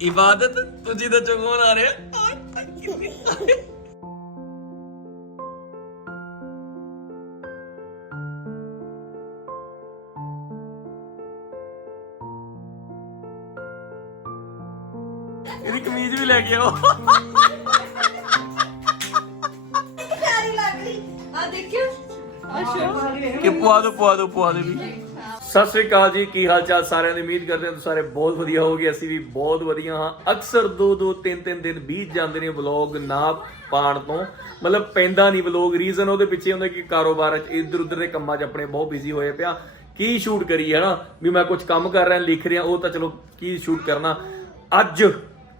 ਇਬਾਦਤ? ਤੁਸੀਂ ਤਾਂ ਚੰਗੋਂ ਆ ਰਿਹਾ। ਇਹਦੀ ਕਮੀਜ਼ ਵੀ ਲੈ ਕੇ ਆਓ। ਪਿਆਰੀ ਲੱਗ ਰਹੀ ਆ ਦੇਖਿਓ। ਅੱਛਾ ਕਿ ਪਵਾ ਦੋ ਪਵਾ ਦੋ ਪਵਾ ਦੇ ਵੀ ਸਤਿ ਸ੍ਰੀ ਅਕਾਲ ਜੀ, ਕੀ ਹਾਲ ਚਾਲ ਸਾਰਿਆਂ ਦੀ? ਉਮੀਦ ਕਰਦੇ ਹਾਂ ਤੁਸੀਂ ਸਾਰੇ ਬਹੁਤ ਵਧੀਆ ਹੋਗੇ ਅਸੀਂ ਵੀ ਬਹੁਤ ਵਧੀਆ ਹਾਂ। ਅਕਸਰ ਦੋ ਦੋ, ਤਿੰਨ ਤਿੰਨ ਦਿਨ ਬੀਤ ਜਾਂਦੇ ਨੇ ਵਲੌਗ ਨਾ ਪਾਣ ਤੋਂ। ਮਤਲਬ ਪੈਂਦਾ ਨਹੀਂ ਵਲੌਗ ਰੀਜ਼ਨ ਉਹਦੇ ਪਿੱਛੇ ਹੁੰਦਾ ਕਿ ਕਾਰੋਬਾਰ ਚ ਇੱਧਰ ਉੱਧਰ ਦੇ ਕੰਮਾਂ 'ਚ ਆਪਣੇ ਬਹੁਤ ਬਿਜ਼ੀ ਹੋਏ ਪਿਆ। ਕੀ ਸ਼ੂਟ ਕਰੀਏ ਨਾ ਵੀ ਮੈਂ ਕੁਝ ਕੰਮ ਕਰ ਰਿਹਾ, ਲਿਖ ਰਿਹਾ, ਉਹ ਤਾਂ ਚਲੋ ਕੀ ਸ਼ੂਟ ਕਰਨਾ। ਅੱਜ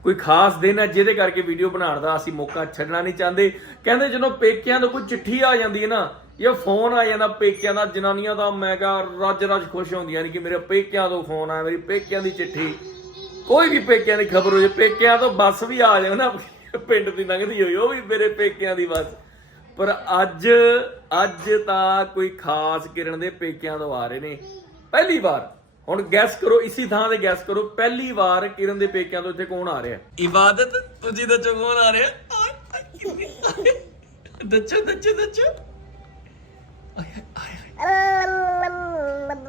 ਕੋਈ ਖਾਸ ਦਿਨ ਹੈ ਜਿਹਦੇ ਕਰਕੇ ਵੀਡੀਓ ਬਣਾਉਣ ਦਾ ਅਸੀਂ ਮੌਕਾ ਛੱਡਣਾ ਨਹੀਂ ਚਾਹੁੰਦੇ। ਕਹਿੰਦੇ ਜਦੋਂ ਪੇਕਿਆਂ ਤੋਂ ਕੋਈ ਚਿੱਠੀ ਆ ਜਾਂਦੀ ਹੈ ਨਾ ਜਾਂ ਫੋਨ ਆ ਜਾਂਦਾ ਪੇਕਿਆਂ ਦਾ, ਜਨਾਨੀਆਂ ਦਾ, ਮੈਂ ਕਹਾ ਰੱਜ ਰੱਜ ਖੁਸ਼ ਹੁੰਦੀਆਂ ਨੇ ਕਿ ਮੇਰੇ ਪੇਕਿਆਂ ਤੋਂ ਫੋਨ ਆਇਆ, ਮੇਰੀ ਪੇਕਿਆਂ ਦੀ ਚਿੱਠੀ। ਕੋਈ ਵੀ ਪੇਕਿਆਂ ਦੀ ਖਬਰ ਹੋ ਜੇ, ਪੇਕਿਆਂ ਤੋਂ ਬੱਸ ਵੀ ਆ ਜਾਏ ਨਾ, ਪਿੰਡ ਦੀ ਲੰਘਦੀ ਹੋਈ, ਉਹ ਵੀ ਮੇਰੇ ਪੇਕਿਆਂ ਦੀ ਬੱਸ। ਪਰ ਅੱਜ ਅੱਜ ਤਾਂ ਕੋਈ ਖਾਸ ਕਿਰਨ ਦੇ ਪੇਕਿਆਂ ਤੋਂ ਆ ਰਹੇ ਨੇ। ਪਹਿਲੀ ਵਾਰ, ਹੁਣ ਗੈਸ ਕਰੋ, ਇਸੇ ਥਾਂ ਤੇ ਗੈਸ ਕਰੋ, ਪਹਿਲੀ ਵਾਰ ਕਿਰਨ ਦੇ ਪੇਕਿਆਂ ਤੋਂ ਇੱਥੇ ਕੌਣ ਆ ਰਿਹਾ? ਇਬਾਦਤ ਤੁਸੀਂ ਦੱਸੋ ਕੌਣ ਆ ਰਿਹਾ? ਦੱਸੋ ਦੱਸੋ ਦੱਸੋ।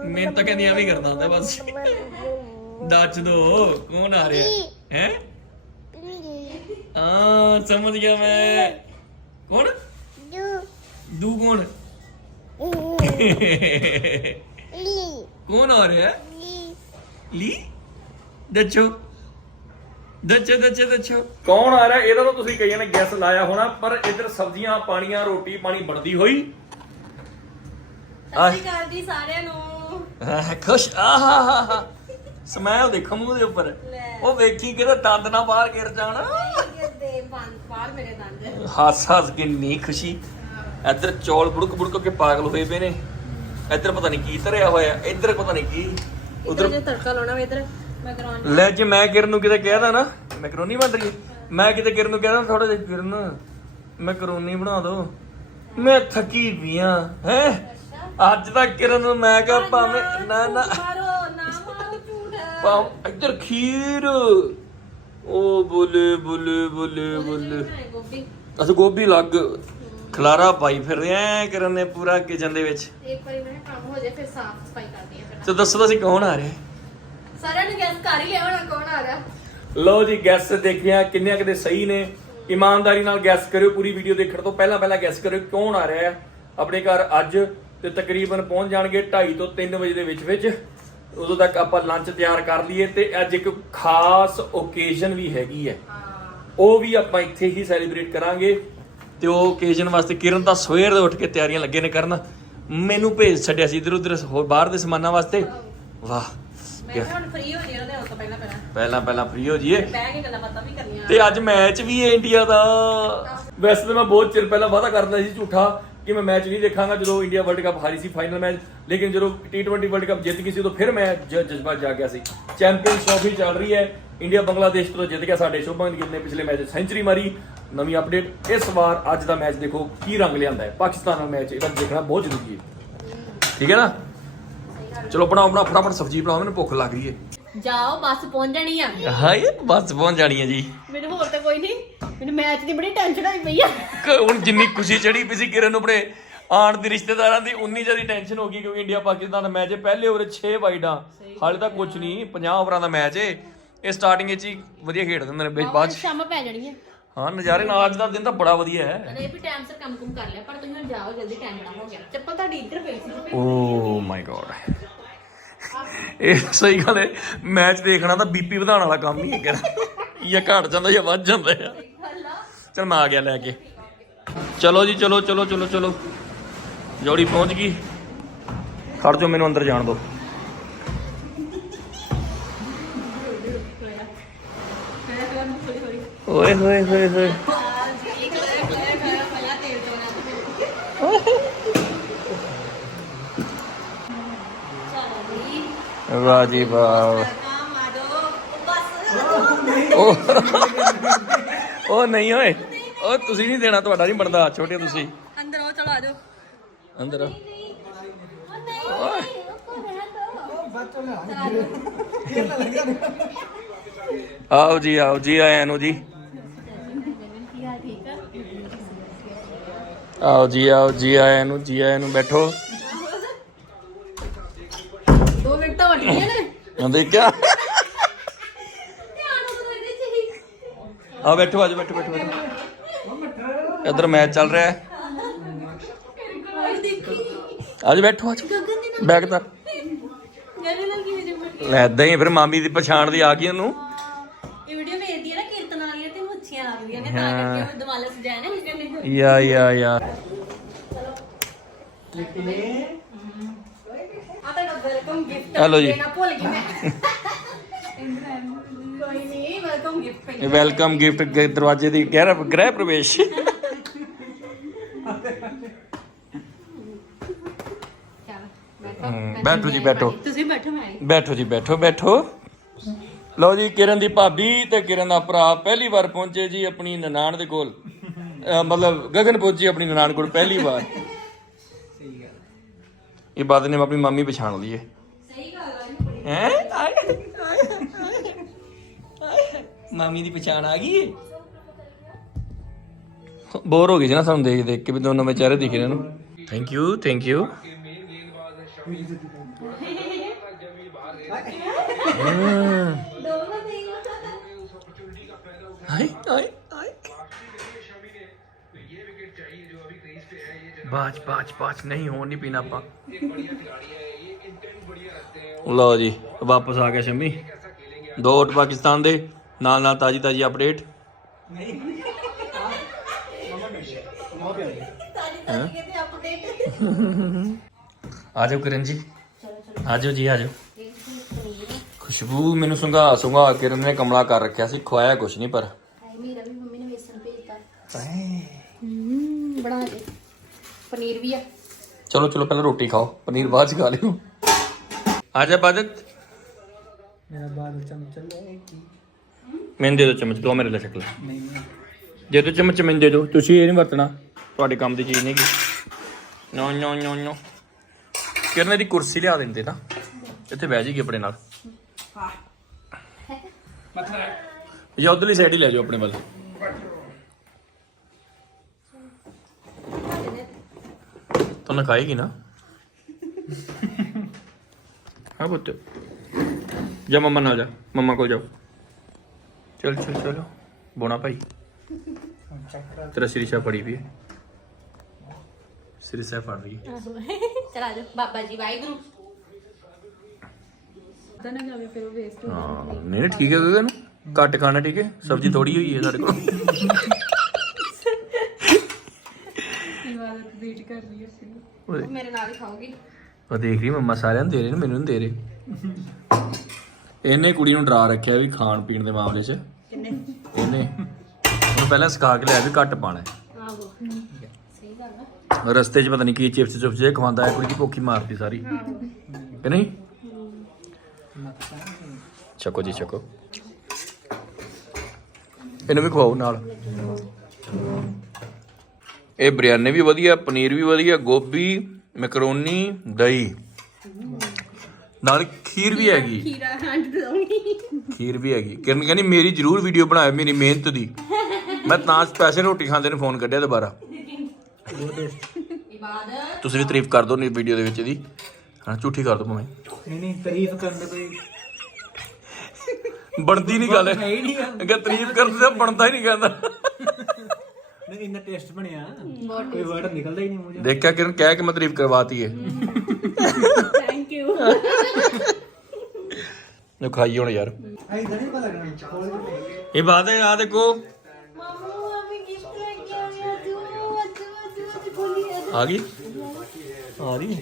ਮੈਂ ਤਾਂ ਕਹਿੰਦੀ ਐਵੇਂ ਹੀ ਕਰਦਾ ਹੁੰਦਾ ਬਸ। ਦੱਸ ਦੋ ਕੌਣ ਆ ਰਿਹਾ ਹੈ? ਆ ਸਮਝ ਗਿਆ ਮੈਂ। ਕੌਣ? ਦੂ। ਕੌਣ? ਕੌਣ ਆ ਰਿਹਾ? ਹੈ? ਲੀ? ਦੱਸੋ। ਦੱਸੋ ਦੱਸੋ ਦੱਸੋ। ਕੌਣ ਆ ਰਿਹਾ? ਇਹਦਾ ਤਾਂ ਤੁਸੀਂ ਕਈਆਂ ਨੇ ਗੈਸ ਲਾਇਆ ਹੋਣਾ ਪਰ ਇੱਧਰ ਸਬਜ਼ੀਆਂ ਪਾਣੀਆਂ ਰੋਟੀ ਪਾਣੀ ਬਣਦੀ ਹੋਈ। ਸਤਿ ਸ਼੍ਰੀ ਅਕਾਲ ਜੀ ਸਾਰਿਆਂ ਨੂੰ। ਆਹ, ਖੁਸ਼ ਆਹਾ ਸਮੈਲ ਦੇਖੋ ਮੂੰਹ ਦੇ ਉੱਪਰ। ਲੈ। ਉਹ ਵੇਖੀ ਕਿਤੇ ਦੰਦ ਨਾ ਬਾਹਰ ਗਿਰ ਜਾਣ। ਦੇ ਬਾਲ ਮੇਰੇ ਦੰਦ। ਹੱਸ ਹੱਸ ਕੇ ਨੀ ਖੁਸ਼ੀ। ਇੱਧਰ ਚੌਲ ਬੁੜਕ ਬੁੜਕ ਕੇ ਪਾਗਲ ਹੋਏ ਪਏ ਨੇ। ਇੱਧਰ ਪਤਾ ਨਹੀਂ ਕੀ ਧਰਿਆ ਹੋਇਆ ਇੱਧਰ ਪਤਾ ਨਹੀਂ ਕੀ। ਉਧਰ ਉਧਰ ਜੇ ਤੜਕਾ ਲਾਉਣਾ ਵੇ ਇਧਰ ਮੈਂ ਕਰਾਉਣ ਲੈ ਜੇ ਮੈਂ ਕਿਰਨ ਨੂੰ ਕਿਤੇ ਕਹਿਦਾ ਨਾ ਮੈਕਰੋਨੀ ਬਣ ਰਹੀ ਹੈ। ਮੈਂ ਕਿਤੇ ਕਿਰਨ ਨੂੰ ਕਹਿਦਾ ਥੋੜਾ ਜਿਹਾ ਕਿਰਨ ਮੈਕਰੋਨੀ ਬਣਾ ਦੋ। ਮੈਂ ਥੱਕੀ ਵੀ ਆ ਹੈ? ਅੱਜ ਤਾਂ ਕਿਰਨ ਨੂੰ ਮੈਂ ਕਿਹਾ ਭਾਵੇਂ ਨਾ ਨਾ ਮਾਰੋ ਨਾ ਮਾਰੋ ਝੂਠ ਭਾਵੇਂ ਇੱਧਰ ਖੀਰ। ਉਹ ਬੋਲੇ ਬੋਲੇ ਬੋਲੇ ਬੋਲੇ ਗੋਭੀ। ਅਸੀਂ ਗੋਭੀ ਲੱਗ ਖਲਾਰਾ ਪਾਈ ਫਿਰ ਰਿਹਾ ਕਿਰਨ ਨੇ ਪੂਰਾ ਕਿਚਨ ਦੇ ਵਿੱਚ। ਇੱਕ ਵਾਰੀ ਮੈਂ ਕੰਮ ਹੋ ਜਾਏ ਫਿਰ ਸਾਫ਼ ਸਫ਼ਾਈ ਕਰਦੀ ਆ ਤੇ ਦੱਸੋ ਤੁਸੀਂ ਕੌਣ ਆ ਰਿਹਾ? ਸਾਰਿਆਂ ਨੂੰ ਗੈਸ ਕਰ ਹੀ ਲਿਆ ਹੋਣਾ ਕੌਣ ਆ ਰਿਹਾ। ਲਓ ਜੀ ਗੈਸ ਦੇਖਿਆ ਕਿੰਨੇ ਕਿਤੇ ਸਹੀ ਨੇ। ਇਮਾਨਦਾਰੀ ਨਾਲ ਗੈਸ ਕਰਿਓ ਪੂਰੀ ਵੀਡੀਓ ਦੇਖਣ ਤੋਂ ਪਹਿਲਾਂ ਪਹਿਲਾਂ ਗੈਸ ਕਰਿਓ ਕੌਣ ਆ ਰਿਹਾ। ਹੈ ਆਪਣੇ ਘਰ ਅੱਜ ਤੇ ਤਕਰੀਬਨ ਪਹੁੰਚ ਜਾਣਗੇ 2:30 ਤੋਂ 3 ਵਜੇ ਦੇ ਵਿੱਚ ਵਿੱਚ। ਉਦੋਂ ਤੱਕ ਆਪਾਂ ਲੰਚ ਤਿਆਰ ਕਰ ਲਈਏ ਤੇ ਅੱਜ ਇੱਕ ਖਾਸ ਓਕੇਜ਼ਨ ਵੀ ਹੈਗੀ ਹੈ। ਉਹ ਵੀ ਆਪਾਂ ਇੱਥੇ ਹੀ ਸੈਲੀਬ੍ਰੇਟ ਕਰਾਂਗੇ। ਤੇ ਉਹ ਓਕੇਜ਼ਨ ਵਾਸਤੇ ਕਿਰਨ ਤਾਂ ਸਵੇਰ ਦੇ ਉੱਠ ਕੇ ਤਿਆਰੀਆਂ ਲੱਗੇ ਨੇ ਕਰਨ। ਮੈਨੂੰ ਭੇਜ ਛੱਡਿਆ ਸੀ ਇਧਰ ਉਧਰ ਹੋਰ ਬਾਹਰ ਦੇ ਸਮਾਨਾਂ ਵਾਸਤੇ। ਵਾਹ ਮੈਂ ਹੁਣ ਫ੍ਰੀ ਹੋ ਜਾਣਾ ਤੇ ਉਸ ਤੋਂ ਪਹਿਲਾਂ ਪਹਿਲਾਂ। ਪਹਿਲਾਂ ਪਹਿਲਾਂ ਫ੍ਰੀ ਹੋ ਜਾਈਏ। ਬਹਿ ਕੇ ਗੱਲਾਂ ਬਾਤਾਂ ਵੀ ਕਰਨੀਆਂ। ਤੇ ਅੱਜ ਮੈਚ ਵੀ ਹੈ ਇੰਡੀਆ ਦਾ। ਵੈਸੇ ਤਾਂ ਮੈਂ ਬਹੁਤ ਚਿਰ ਪਹਿਲਾਂ ਵਾਅਦਾ ਕਰਦਾ ਸੀ ਝੂਠਾ। ਕਿ ਮੈਂ ਮੈਚ ਨਹੀਂ ਦੇਖਾਂਗਾ ਜਦੋਂ ਇੰਡੀਆ ਵਰਲਡ ਕੱਪ ਹਾਰੀ ਸੀ ਫਾਈਨਲ ਮੈਚ ਲੇਕਿਨ ਜਦੋਂ T20 ਵਰਲਡ ਕੱਪ ਜਿੱਤ ਗਈ ਸੀ, ਉਦੋਂ ਫਿਰ ਮੈਂ ਜਜ਼ਬਾ ਜਾ ਗਿਆ ਸੀ। ਚੈਂਪੀਅਨਸ ਟਰਾਫੀ ਚੱਲ ਰਹੀ ਹੈ। ਇੰਡੀਆ ਬੰਗਲਾਦੇਸ਼ ਤੋਂ ਜਿੱਤ ਗਿਆ ਸਾਡੇ ਸ਼ੁਭਮਨ ਗਿੱਲ ਨੇ ਪਿਛਲੇ ਮੈਚ ਸੈਂਚਰੀ ਮਾਰੀ। ਨਵੀਂ ਅਪਡੇਟ ਇਸ ਵਾਰ ਅੱਜ ਦਾ ਮੈਚ ਦੇਖੋ ਕੀ ਰੰਗ ਲਿਆਂਦਾ ਹੈ। ਪਾਕਿਸਤਾਨ ਨਾਲ ਮੈਚ ਇਹਦਾ ਦੇਖਣਾ ਬਹੁਤ ਜ਼ਰੂਰੀ ਹੈ। ਠੀਕ ਹੈ ਨਾ? ਚਲੋ ਬਣਾਓ ਬਣਾਓ, ਫਟਾਫਟ ਸਬਜ਼ੀ ਬਣਾਓ, ਮੈਨੂੰ ਭੁੱਖ ਲੱਗ ਰਹੀ ਹੈ। ਜਾਓ ਬੱਸ ਪਹੁੰਚ ਜਾਣੀ ਆ। ਹਾਏ ਬਸ ਪਹੁੰਚ ਜਾਣੀ ਹੈ ਜੀ। ਮੈਨੂੰ ਹੋਰ ਤਾਂ ਕੋਈ ਨਹੀਂ। ਮੈਨੂੰ ਮੈਚ ਦੀ ਬੜੀ ਟੈਨਸ਼ਨ ਹੋਈ ਪਈ ਆ। ਕ- ਹੁਣ ਜਿੰਨੀ ਖੁਸ਼ੀ ਚੜੀ ਪਈ ਸੀ ਕਿਰਨ ਨੂੰ ਆਪਣੇ ਆਣ ਦੀ ਰਿਸ਼ਤੇਦਾਰਾਂ ਦੀ ਉਨੀ ਜ਼ਿਆਦਾ ਟੈਨਸ਼ਨ ਹੋ ਗਈ ਕਿਉਂਕਿ ਇੰਡੀਆ ਪਾਕਿਸਤਾਨ ਦਾ ਮੈਚ ਹੈ। ਪਹਿਲੇ ਓਵਰ 6 ਵਾਈਡਾਂ ਹਾਲੇ ਤੱਕ ਕੁਝ ਨਹੀਂ 50 ਓਵਰਾਂ ਦਾ ਮੈਚ ਹੈ ਇਹ ਸਟਾਰਟਿੰਗ ਵਿੱਚ ਹੀ ਵਧੀਆ ਖੇਡ ਦਿੰਦੇ ਨੇ ਵਿੱਚ ਬਾਅਦ 'ਚ। ਸ਼ਾਮ ਪੈ ਜਾਣੀ ਆ ਹਾਂ ਨਜ਼ਾਰੇ ਨਾਲ ਅੱਜ ਦਾ ਦਿਨ ਤਾਂ ਬੜਾ ਵਧੀਆ ਹੈ। ਅਰੇ ਵੀ ਟਾਈਮ ਸਿਰ ਕੰਮ ਕੁਮ ਕਰ ਲਿਆ ਪਰ ਤੁਸੀਂ ਹੁਣ ਜਾਓ ਜਲਦੀ ਟਾਈਮ ਬੜਾ ਹੋ ਗਿਆ। ਚੱਪਲ ਤੁਹਾਡੀ ਇੱਧਰ ਪਈ ਸੀ। ਓ ਮਾਈ ਗॉड ਇਹ ਸਹੀ ਗੱਲ ਹੈ, ਮੈਚ ਦੇਖਣਾ ਤਾਂ ਬੀਪੀ ਵਧਾਉਣ ਵਾਲਾ ਕੰਮ ਹੀ ਹੈ ਕਿਰਨ ਜਾਂ ਘਟ ਜਾਂਦਾ ਜਾਂ ਵੱਧ ਜਾਂਦਾ ਹੈ ਚਲ ਮੈਂ ਆ ਗਿਆ ਲੈ ਕੇ। ਚਲੋ ਜੀ, ਚਲੋ ਚਲੋ ਚਲੋ ਚਲੋ। ਜੋੜੀ ਪਹੁੰਚ ਗਈ। ਖੜ ਜਾਓ, ਮੈਨੂੰ ਅੰਦਰ ਜਾਣ ਦਿਓ। ਓਏ, ਹੋਏ ਹੋਏ ਹੋਏ। ਵਾਹ ਜੀ ਵਾਹ। ਉਹ ਨਹੀਂ ਓਏ ਉਹ ਤੁਸੀਂ ਨਹੀਂ ਦੇਣਾ ਤੁਹਾਡਾ ਨਹੀਂ ਬਣਦਾ ਛੋਟੇ ਤੁਸੀਂ। ਅੰਦਰ ਆਓ ਚਲੋ ਆ ਜਾਓ। ਅੰਦਰ ਆਓ। ਜੀ ਆਓ ਜੀ ਆਇਆਂ ਨੂੰ ਜੀ। ਆਓ ਜੀ ਆਓ ਜੀ ਆਇਆਂ ਨੂੰ ਜੀ ਆਇਆਂ ਨੂੰ ਬੈਠੋ। ਗਏ ਨੇ। ਹਾਂ ਦੇਖਿਆ? ਧਿਆਨ ਉਦੋਂ ਇਹਦੇ ਚ ਹੀ। ਆ ਬੈਠੋ ਆਜੋ ਬੈਠੋ ਬੈਠੋ ਬੈਠੋ। ਇਧਰ ਮੈਚ ਚੱਲ ਰਿਹਾ ਹੈ। ਦੇਖੀ ਆਜੋ ਬੈਠੋ ਆਜੋ ਗਗਨ ਦੇ ਨਾਲ ਬੈਗ ਤਾਂ ਗਗਨ ਨਾਲ ਕਿਵੇਂ ਜੰਮੀ ਲੈ ਏਦਾਂ ਹੀ ਫਿਰ ਮਾਮੀ ਦੀ ਪਛਾਣ ਦੀ ਆ ਗਈ ਉਹਨੂੰ। ਇਹ ਵੀਡੀਓ ਵੇਖਦੀ ਹੈ ਨਾ ਕੀਰਤਨ ਵਾਲੀਆਂ ਤੇ ਮੁੱਛੀਆਂ ਲੱਗਦੀਆਂ ਨੇ ਤਾਂ ਕਰਕੇ ਉਹ ਦਮਾਲਾ ਸਜਾਇਆ ਨਾ ਇਸ ਕਰਕੇ ਯਾ ਯਾ ਯਾ। ਤਾਂ ਵੈਲਕਮ ਗਿਫਟ ਹੈਲੋ ਜੀ। ਦੇਣਾ ਭੁੱਲ ਗਈ ਮੈਂ ਕੋਈ ਨਹੀਂ ਵੈਲਕਮ ਗਿਫਟ ਵੈਲਕਮ ਗਿਫਟ ਦਰਵਾਜ਼ੇ ਦੀ ਗ੍ਰਹਿ ਗ੍ਰਹਿ ਪ੍ਰਵੇਸ਼ ਚਲ ਹਮ, ਬੈਠੋ ਜੀ, ਬੈਠੋ। ਤੁਸੀਂ ਬੈਠੋ ਮੈਂ ਆਈ ਬੈਠੋ ਜੀ ਬੈਠੋ ਬੈਠੋ ਲਓ ਜੀ ਕਿਰਨ ਦੀ ਭਾਬੀ ਤੇ ਕਿਰਨ ਦਾ ਭਰਾ ਪਹਿਲੀ ਵਾਰ ਪਹੁੰਚੇ ਜੀ ਆਪਣੀ ਨਨਾਣ ਦੇ ਕੋਲ ਅਹ ਮਤਲਬ ਗਗਨ ਪਹੁੰਚੀ ਆਪਣੀ ਨਨਾਣ ਕੋਲ ਪਹਿਲੀ ਵਾਰ ਇਹ ਬਾਤ ਨੇ ਆਪਣੀ ਮੰਮੀ ਪਛਾਣ ਲਈ ਹੈ ਹੈ? ਮਾਮੀ ਦੀ ਪਛਾਣ ਆ ਗਈ ਹੈ ਬੋਰ ਹੋ ਗਈ ਸੀ ਨਾ ਸਾਨੂੰ ਦੇਖ ਦੇਖ ਕੇ ਵੀ ਦੋਨੋਂ ਚਿਹਰੇ ਦਿਖ ਰਹੇ ਨੂੰ। ਥੈਂਕ ਯੂ ਥੈਂਕ ਯੂ ਹਾਏ ਹਾਏ ਹਾਏ। ਬਾਜ ਬਾਜ ਬਾਜ ਨਹੀਂ ਹੋਣ ਨਹੀਂ ਪੀਣਾ ਆਪਾਂ। ਲਓ ਜੀ ਵਾਪਸ ਆ ਗਿਆ ਸ਼ਮੀ। ਦੋ ਓਟ ਪਾਕਿਸਤਾਨ ਦੇ ਨਾਲ ਨਾਲ ਤਾਜੀ ਤਾਜੀ ਅਪਡੇਟ ਤਾਜੀ ਕਿਤੇ ਅਪਡੇਟ ਆ ਜਾਓ ਕਿਰਨ ਜੀ। ਆ ਜਾਓ ਜੀ ਆ ਜਾਓ। ਖੁਸ਼ਬੂ ਮੈਨੂੰ ਸੁੰਘਾ ਸੁੰਘਾ ਕਿਰਨ ਨੇ ਕਮਲਾ ਕਰ ਰੱਖਿਆ ਸੀ ਖਵਾਇਆ ਕੁਛ ਨਹੀਂ ਪਰ। ਹਾਏ ਮੇਰਾ ਵੀ ਮੰਮੀ ਨੇ ਵੇਸਣ ਭੇਜਤਾ ਹੂੰ ਬਣਾ ਦੇ। ਪਨੀਰ ਵੀ ਆ। ਚਲੋ ਚਲੋ ਪਹਿਲਾਂ ਰੋਟੀ ਖਾਓ। ਪਨੀਰ ਬਾਅਦ ਚ ਖਾ ਲਿਓ। ਆ ਜਾ ਬਾਦਤ ਮੇਰਾ ਬਾਲ ਚਮਚ ਲੈ ਕੀ ਮੈਨੂੰ ਦੇ ਚਮਚ ਦੋ ਮੇਰੇ ਲਈ ਚੱਕ ਲੈ ਜੇ ਤੂੰ ਚਮਚ ਮੈਨੂੰ ਦੇ ਤੁਸੀਂ ਇਹ ਨਹੀਂ ਵਰਤਣਾ ਤੁਹਾਡੇ ਕੰਮ ਦੀ ਚੀਜ਼ ਨਹੀਂ ਗੀ ਨੋ ਨੋ ਨੋ ਨੋ ਕਿਰਨ ਦੀ ਕੁਰਸੀ ਲਿਆ ਦਿੰਦੇ ਨਾ ਇੱਥੇ ਬਹਿ ਜਾਈਏ ਆਪਣੇ ਨਾਲ ਜਾਂ ਉਧਰਲੀ ਸਾਈਡ ਹੀ ਲੈ ਜਾਓ ਆਪਣੇ ਵੱਲ ਤੁਹਾਨੂੰ ਖਾਏਗੀ ਨਾ ਹਾਂ ਪੁੱਤ ਜਾ ਮੰਮਾ ਨਾਲ ਜਾ ਮੰਮਾ ਕੋਲ ਜਾਓ ਚਲ ਚਲ ਚਲੋ ਬੋਣਾ ਭਾਈ ਤੇਰਾ ਸਿਰਿਸ਼ਾ ਪੜੀ ਵੀ ਹੈ ਸਿਰਿਸ਼ਾ ਪੜ ਰਹੀ ਹੈ ਚਲ ਆ ਜਾ ਬਾਬਾ ਜੀ ਵਾਹਿਗੁਰੂ ਤਾਂ ਨਾ ਜਾਵੇ ਫਿਰ ਉਹ ਵੇਸਟ ਹਾਂ ਨਹੀਂ ਨਹੀਂ ਠੀਕ ਹੈ ਗਗਨ ਘੱਟ ਖਾਣਾ ਠੀਕ ਹੈ ਸਬਜ਼ੀ ਥੋੜੀ ਹੋਈ ਹੈ ਸਾਡੇ ਕੋਲ ਇਬਾਦਤ ਵੇਟ ਕਰ ਰਹੀ ਹੈ ਸੀ ਉਹ- ਮੇਰੇ ਨਾਲ ਹੀ ਖਾਓਗੀ ਉਹ ਦੇਖ ਰਹੀ ਮੰਮਾ ਸਾਰਿਆਂ ਨੂੰ ਦੇ ਰਹੇ ਨੇ ਮੈਨੂੰ ਨਹੀਂ ਦੇ ਰਹੇ। ਇਹਨੇ ਕੁੜੀ ਨੂੰ ਡਰਾ ਰੱਖਿਆ ਵੀ ਖਾਣ ਪੀਣ ਦੇ ਮਾਮਲੇ 'ਚ। ਕਿੰਨੇ? ਇਹਨੇ। ਉਹਨੂੰ ਪਹਿਲਾਂ ਸਿਖਾ ਕੇ ਲਿਆ ਵੀ ਘੱਟ ਪਾਣਾ ਆਹੋ। ਸਹੀ ਗੱਲ ਰਸਤੇ 'ਚ ਪਤਾ ਨਹੀਂ ਕੀ ਚਿਪਸ ਚੁਪਸ ਜੇ ਖਵਾਉਂਦਾ ਹੈ ਕੁੜੀ ਦੀ ਭੁੱਖੀ ਮਾਰਦੀ ਸਾਰੀ। ਕਿ ਨਹੀਂ? ਚੱਕੋ ਜੀ ਚੱਕੋ ਇਹਨੂੰ ਵੀ ਖਵਾਓ ਨਾਲ। ਇਹ ਬਿਰਿਆਨੀ ਵੀ ਵਧੀਆ ਪਨੀਰ ਵੀ ਵਧੀਆ ਗੋਭੀ ਮੈਕਰੋਨੀ ਦਹੀਂ। ਨਾਲ ਖੀਰ ਵੀ ਹੈਗੀ। ਖੀਰਾ ਹੰਡ ਦਊਂਗੀ ਖੀਰ ਵੀ ਹੈਗੀ। ਕਿਰਨ ਕਹਿੰਦੀ ਮੇਰੀ ਜ਼ਰੂਰ ਵੀਡੀਓ ਬਣਾਇਓ ਮੇਰੀ ਮਿਹਨਤ ਦੀ। ਮੈਂ ਤਾਂ ਸਪੈਸ਼ਲ ਰੋਟੀ ਖਾਂਦੇ ਨੇ ਫੋਨ ਕੱਢਿਆ ਦੁਬਾਰਾ। ਇਬਾਦਤ ਤੁਸੀਂ ਵੀ ਤਾਰੀਫ ਕਰ ਦਿਓ ਨੀ ਵੀਡੀਓ ਦੇ ਵਿੱਚ ਇਹਦੀ। ਹਾਂ ਝੂਠੀ ਕਰ ਦਿਓ ਭਾਵੇਂ। ਨਹੀਂ ਨਹੀਂ ਤਾਰੀਫ ਕਰਨ ਦੇ ਕੋਈ ਬਣਦੀ ਨਹੀਂ ਗੱਲ। ਹੈ ਹੀ ਨਹੀਂ ਆ। ਅਗਰ ਤਾਰੀਫ ਕਰਦੇ ਤਾਂ ਬਣਦਾ ਹੀ ਨਹੀਂ ਕਹਿੰਦਾ। ਨਹੀਂ ਇੰਨਾ ਟੇਸਟ ਬਣਿਆ। ਕੋਈ ਵਰਡ ਨਿਕਲਦਾ ਹੀ ਨਹੀਂ ਮੂੰਹ ਚੋਂ। ਦੇਖਿਆ ਕਿਰਨ ਕਹਿ ਕੇ ਮੈਂ ਤਾਰੀਫ ਕਰਵਾਤੀ ਹੈ ਥੈਂਕ ਯੂ ਜੋ ਖਾਈ ਹੁਣ ਯਾਰ। ਐਂ ਤਾਂ ਨਹੀਂ ਪਤਾ ਲੱਗਣਾ ਕੋਲ ਇਹ ਬਾਤ ਹੈ ਆ ਦੇਖੋ। ਮਾਮੂ ਮਾਮੀ ਗਿਫਟ ਲੈ ਕੇ ਆ। ਤੂੰ ਖੋਲੀ ਆ। ਗਈ? ਆ ਰਹੀ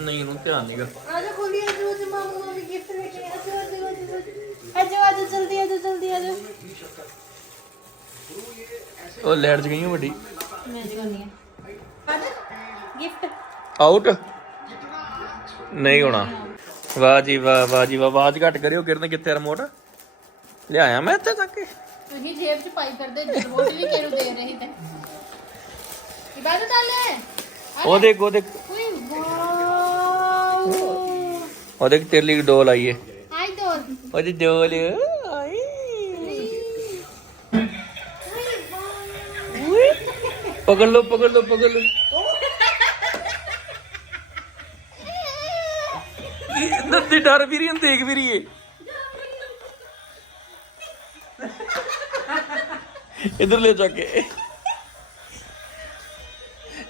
ਨਹੀਂ ਇਹਨੂੰ ਧਿਆਨ ਨਹੀਂਗਾ ਅੱਜ ਖੋਲੀ ਅੱਜ ਅੱਜ ਮਾਮੂ ਮਾਮੀ ਗਿਫਟ ਲੈ ਕੇ ਅੱਜ ਅੱਜ ਅੱਜ ਅੱਜ ਅੱਜ ਜਲਦੀ ਅੱਜ ਜਲਦੀ ਉਹ ਲੈਟ ਚ ਗਈ ਹੋਈ ਵੱਡੀ। ਮੈਂ ਜਗਾਉਣੀ ਆ ਗਿਫਟ। ਆਊਟ ਨਹੀਂ ਹੋਣਾ ਵਾਹ ਜੀ ਵਾਹ ਵਾਹ ਜੀ ਵਾਹ ਆਵਾਜ਼ ਘੱਟ ਕਰਿਓ ਕਿਰਨ ਕਿੱਥੇ ਰਿਮੋਟ ਲਿਆਇਆ ਮੈਂ ਇੱਥੇ ਤੱਕ? ਤੁਸੀਂ ਜੇਬ ਚ ਪਾਈ ਫਿਰਦੇ ਰਿਮੋਟ ਵੀ ਕਿਹਨੂੰ ਦੇ ਰਹੇ ਤੇ ਇਬਾਦਤ ਆ ਲੈ। ਉਹ ਦੇਖ ਉਹ ਦੇਖ ਉਈ ਵਾਓ ਉਹ ਦੇਖ ਤੇਰੇ ਲਈ ਡੋਲ ਆਈ ਹੈ ਆਈ ਦੋ ਉਹਦੀ ਡੋਲ। ਪਕੜ ਲਓ ਪਕੜ ਲਓ ਪਕੜ ਲਓ ਇਹ ਨੱਦੀ ਡਰ ਵੀ ਰਹੀ ਹੈ ਦੇਖ ਵੀ ਰਹੀ ਹੈ ਇਧਰ ਲੈ ਜਾ ਕੇ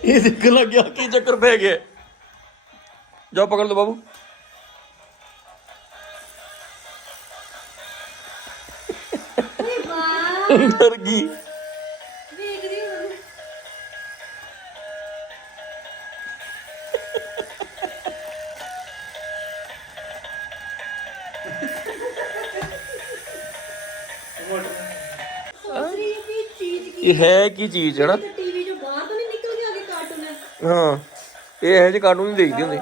ਇਹ ਦੇਖ ਲੱਗ ਗਿਆ ਕੀ ਚੱਕਰ ਪੈ ਗਿਆ ਜਾਓ ਪਕੜ ਲਓ ਬਾਬੂ ਇਹ ਹੈ ਕੀ ਚੀਜ਼ ਹੈ ਨਾ? ਟੀਵੀ ਚੋਂ ਬਾਹਰ ਤੋਂ ਨਹੀਂ ਨਿਕਲ ਕਿ ਕਾਰਟੂਨ ਹੈ ਹਾਂ ਇਹ ਹੈ ਜੇ ਕਾਰਟੂਨ ਨਹੀਂ ਦੇਖਦੇ ਹੁੰਦੇ।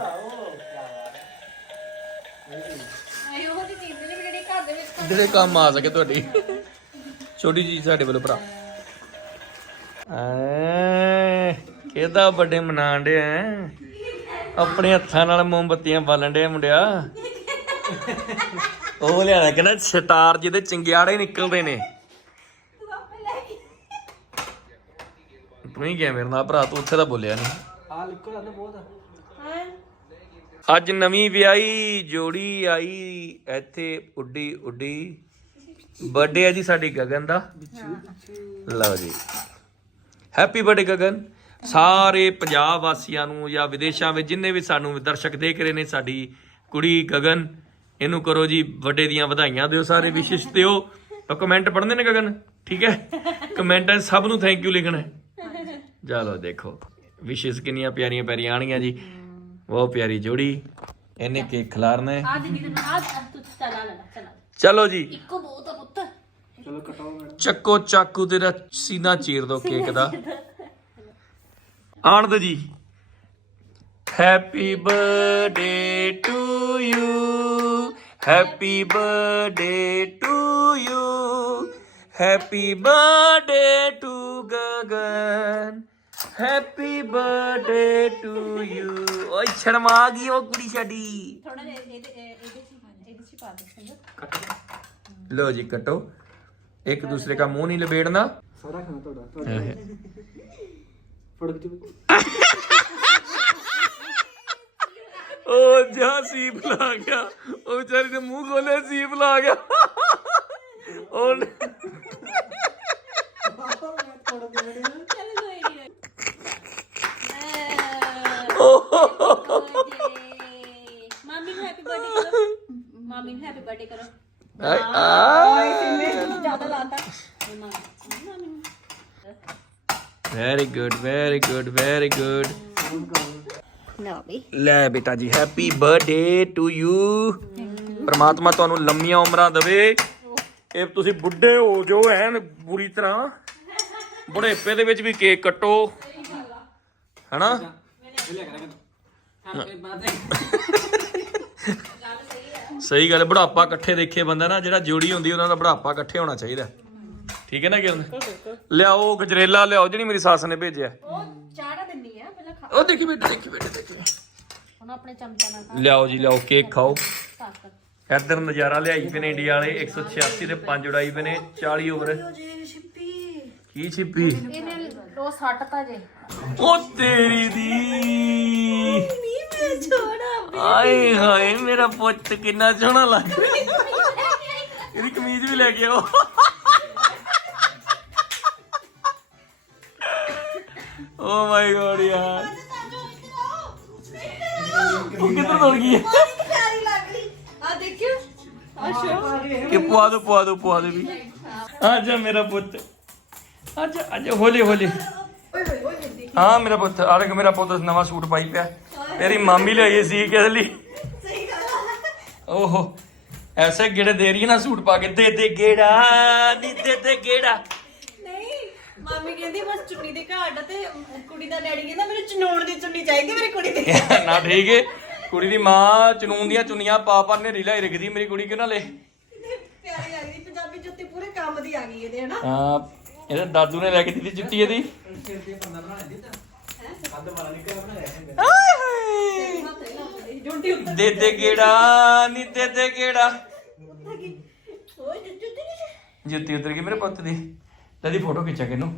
ਆਏ ਉਹ ਦੀ ਚੀਜ਼ ਨੇ ਜਿਹੜੇ ਘਰ ਦੇ ਵਿੱਚ ਜਿਹੜੇ ਕੰਮ ਆ ਸਕੇ ਤੁਹਾਡੀ। ਛੋਟੀ ਜੀ ਸਾਡੇ ਵੱਲੋਂ ਭਰਾ। ਐ ਕਿਹਦਾ ਵੱਡੇ ਮਨਾਣ ਐ? ਆਪਣੇ ਹੱਥਾਂ ਨਾਲ ਮੋਮਬੱਤੀਆਂ ਬਾਲਣ ਦੇ ਮੁੰਡਿਆ। ਉਹ ਲਿਆਣਾ ਕਹਿੰਦਾ ਸਟਾਰ ਜਿਹਦੇ ਚੰਗਿਆੜੇ ਨਿਕਲਦੇ ਨੇ ਤੂੰ ਆਪੇ ਲੈ ਕੇ ਤੂੰ ਹੀ ਗਿਆ ਮੇਰੇ ਨਾਲ ਭਰਾ ਤੂੰ ਉੱਥੇ ਤਾਂ ਬੋਲਿਆ ਨਹੀਂ ਆ ਲਿਖੋ ਜਾਂਦਾ ਬਹੁਤ। ਹਾਂ? ਅੱਜ ਨਵੀਂ ਵਿਆਹੀ ਜੋੜੀ ਆਈ ਇੱਥੇ ਉੱਡੀ ਉੱਡੀ। ਬਰਥਡੇ ਹੈ ਜੀ ਸਾਡੀ ਗਗਨ ਦਾ। ਲਓ ਜੀ। Happy birthday Gagan. ਸਾਰੇ ਪੰਜਾਬ ਵਾਸੀਆਂ ਨੂੰ ਜਾਂ ਵਿਦੇਸ਼ਾਂ ਵਿੱਚ ਜਿੰਨੇ ਵੀ ਸਾਨੂੰ ਦਰਸ਼ਕ ਦੇਖ ਰਹੇ ਨੇ ਸਾਡੀ ਕੁੜੀ ਗਗਨ ਇਹਨੂੰ ਕਰੋ ਜੀ ਵੱਡੇ ਦੀਆਂ ਵਧਾਈਆਂ ਦਿਓ ਸਾਰੇ ਵਿਸ਼ੇਸ਼ ਦਿਓ। ਤਾਂ ਕਮੈਂਟ ਪੜ੍ਹਦੇ ਨੇ ਗਗਨ? ਠੀਕ ਹੈ? ਕਮੈਂਟਾਂ 'ਚ ਸਭ ਨੂੰ ਥੈਂਕ ਯੂ ਲਿਖਣਾ ਹੈ। ਚਲੋ ਦੇਖੋ ਵਿਸ਼ੇਸ਼ ਕਿੰਨੀਆਂ ਪਿਆਰੀਆਂ ਪਿਆਰੀਆਂ ਆਣੀਆਂ ਜੀ। ਬਹੁਤ ਪਿਆਰੀ ਜੋੜੀ ਇਹਨੇ ਕੇਕ ਖਿਲਾਰਨਾ ਹੈ ਆ ਦੀਦੀ ਤੈਨੂੰ ਆ ਤੂੰ ਚਲਾ ਲੈ ਚਲਾ। ਚਲੋ ਜੀ। ਇੱਕੋ ਬਹੁਤ ਆ ਪੁੱਤ। ਚਲੋ ਕਟਾਓ ਮੈਡਮ ਚੱਕੋ ਚਾਕੂ ਤੇਰਾ ਸੀਨਾ ਚੀਰ ਦੋ ਕੇਕ ਦਾ। ਆਣ ਦੋ। ਜੀ happy birthday to you happy birthday to you happy birthday to Gagan happy birthday to you ਓਏ ਸ਼ਰਮਾ ਗਈ ਉਹ ਕੁੜੀ ਸਾਡੀ। ਥੋੜਾ ਜਿਹਾ ਇਹਦੇ ਇਹਦੇ ਚ ਇਹਦੇ ਚ ਪਾ ਦੇ ਚੰਗਾ ਲੋ ਜੀ ਕਟੋ। ਇੱਕ ਦੂਸਰੇ ਦਾ ਮੂੰਹ ਨਹੀਂ ਲਪੇੜਨਾ ਸਾਰਾ ਖਾਣਾ ਤੁਹਾਡਾ ਤੁਹਾਡਾ। ਫੜਕ ਚੁੱਪ ਉਹ ਜਾ ਸੀਪ ਲਾ ਗਿਆ। ਉਹ ਵਿਚਾਰੀ ਦੇ ਮੂੰਹ ਖੋਲੇ ਸੀਪ ਲਾ ਗਿਆ। ਉਹ ਚੱਲ ਕੋਈ ਨਹੀਂ ਮਾਮੀ ਨੂੰ ਹੈਪੀ ਬਰਥਡੇ ਕਰੋ। ਮਾਮੀ ਨੂੰ ਹੈਪੀ ਬਰਥਡੇ ਕਰੋ। ਜ਼ਿਆਦਾ ਲਾਤਾ। ਮਾਮੀ ਨੂੰ। Very good very good very good ਨਾ ਬਈ। ਲੈ ਬੇਟਾ ਜੀ ਹੈਪੀ ਬਰਥਡੇ ਟੂ ਯੂ ਪ੍ਰਮਾਤਮਾ ਤੁਹਾਨੂੰ ਲੰਮੀਆਂ ਉਮਰਾਂ ਦੇਵੇ। ਇਹ ਤੁਸੀਂ ਬੁੱਢੇ ਹੋ ਜੋ ਐਨ ਬੁਰੀ ਤਰ੍ਹਾਂ। ਬੁਢੇਪੇ ਦੇ ਵਿੱਚ ਵੀ ਕੇਕ ਕੱਟੋ। ਹੈਨਾ? ਸਹੀ ਗੱਲ ਹੈ, ਬੁਢਾਪਾ ਇਕੱਠੇ ਦੇਖੇ ਬੰਦਾ ਨਾ ਜਿਹੜਾ ਜੋੜੀ ਹੁੰਦੀ ਉਹਨਾਂ ਦਾ ਬੁਢਾਪਾ ਇਕੱਠੇ ਹੋਣਾ ਚਾਹੀਦਾ। ਠੀਕ ਹੈ ਨਾ ਕਿਰਨ ਲਿਆਓ ਗਜਰੇਲਾ ਲਿਆਓ ਜਿਹੜੀ ਮੇਰੀ ਸੱਸ ਨੇ ਭੇਜਿਆ। ਉਹ ਚਾੜਾ ਦਿੰਨੀ ਆ ਪਹਿਲਾਂ ਖਾ। ਉਹ ਦੇਖੀ ਬੇਟੇ ਦੇਖੀ ਬੇਟੇ ਦੇਖੀ ਹੁਣ ਆਪਣੇ ਚਮਚਾ ਨਾਲ ਖਾ। ਲਿਆਓ ਜੀ ਲਿਆਓ ਕੇਕ ਖਾਓ। ਕਰ ਇੱਧਰ ਨਜ਼ਾਰਾ ਲਿਆਈ ਪਏ ਨੇ ਇੰਡੀਆ ਵਾਲੇ 186 ਦੇ 5 ਉਡਾਈ ਪਏ ਨੇ 40 ਓਵਰ। ਕੀ ਛਿੱਪੀ? ਇਹਨੇ ਉਹ ਸੱਟਤਾ ਜੇ। ਉਹ ਤੇਰੀ ਦੀ। ਆਏ ਹਾਏ ਮੇਰਾ ਪੁੱਤ ਕਿੰਨਾ ਸੋਹਣਾ ਲੱਗ ਰਿਹਾ। ਇਹਦੀ ਕਮੀਜ਼ ਵੀ ਲੈ ਕੇ ਆਓ। ਓ ਮਾਈ ਗੋਡ ਯਾਰ। ਉਹ ਕਿੱਧਰ ਤੁਰ ਗਈ ਕਿ ਪਵਾ ਦੋ ਪਵਾ ਦੋ ਪਵਾ ਦੋ ਵੀ। ਆ ਜਾ ਮੇਰਾ ਪੁੱਤ। ਆ ਜਾ ਆ ਜਾ ਹੌਲੀ ਹੌਲੀ ਹਾਂ ਮੇਰਾ ਪੁੱਤ ਆ ਦੇਖ ਮੇਰਾ ਪੁੱਤ ਨਵਾਂ ਸੂਟ ਪਾਈ ਪਿਆ। ਤੇਰੀ ਮਾਮੀ ਲਈ ਸੀ ਕਿਹਦੇ ਲਈ ਸਹੀ ਗੱਲ ਓਹੋ ਐਸੇ ਗੇੜੇ ਦੇ ਰਹੀ ਹੈ ਨਾ ਸੂਟ ਪਾ ਕੇ ਦੇ ਦੇ ਗੇੜਾ ਨੀ ਦੇ ਦੇ ਗੇੜਾ। ਨਹੀਂ ਮਾਮੀ ਕਹਿੰਦੀ ਬਸ ਚੁੰਨੀ ਦੇ ਘਾਟ ਤੇ ਕੁੜੀ ਦਾ ਡੈਡੀ ਕਹਿੰਦਾ ਮੈਨੂੰ ਚਨੋਣ ਦੀ ਚੁੰਨੀ ਚਾਹੀਦੀ ਮੇਰੀ ਕੁੜੀ ਦੀ। ਨਾ ਠੀਕ ਏ ਕੁੜੀ ਦੀ ਮਾਂ ਚਨੂਨ ਦੀਆਂ ਚੁੰਨੀਆਂ ਪਾ ਪਾ ਨੇ ਰੀਲਾ ਰਖਦੀ ਮੇਰੀ ਕੁੜੀ ਕਿਉਂ ਨਾ ਲੈ ਪਿਆਰੀ ਲੱਗ ਰਹੀ ਪੰਜਾਬੀ ਜੁੱਤੀ ਪੂਰੇ ਕੰਮ ਦੀ ਆ ਗਈ ਇਹਦੇ ਹਨਾ? ਹਾਂ ਇਹਦੇ ਦਾਦੂ ਨੇ ਲੈ ਕੇ ਦਿੱਤੀ ਜੁੱਤੀ ਇਹਦੀ। ਸਿਰ ਤੇ ਪੰਦਾ ਬਣਾ ਦਿੱਤਾ ਦੇ ਦੇ ਗੇੜਾ ਨੀ ਦੇ ਦੇ ਗੇੜਾ ਜੁੱਤੀ ਉਤਰ ਗਈ ਮੇਰੇ ਪੁੱਤ ਦੀ? ਦਾਦੀ ਫੋਟੋ ਖਿੱਚਾ ਕਿਨੂੰ।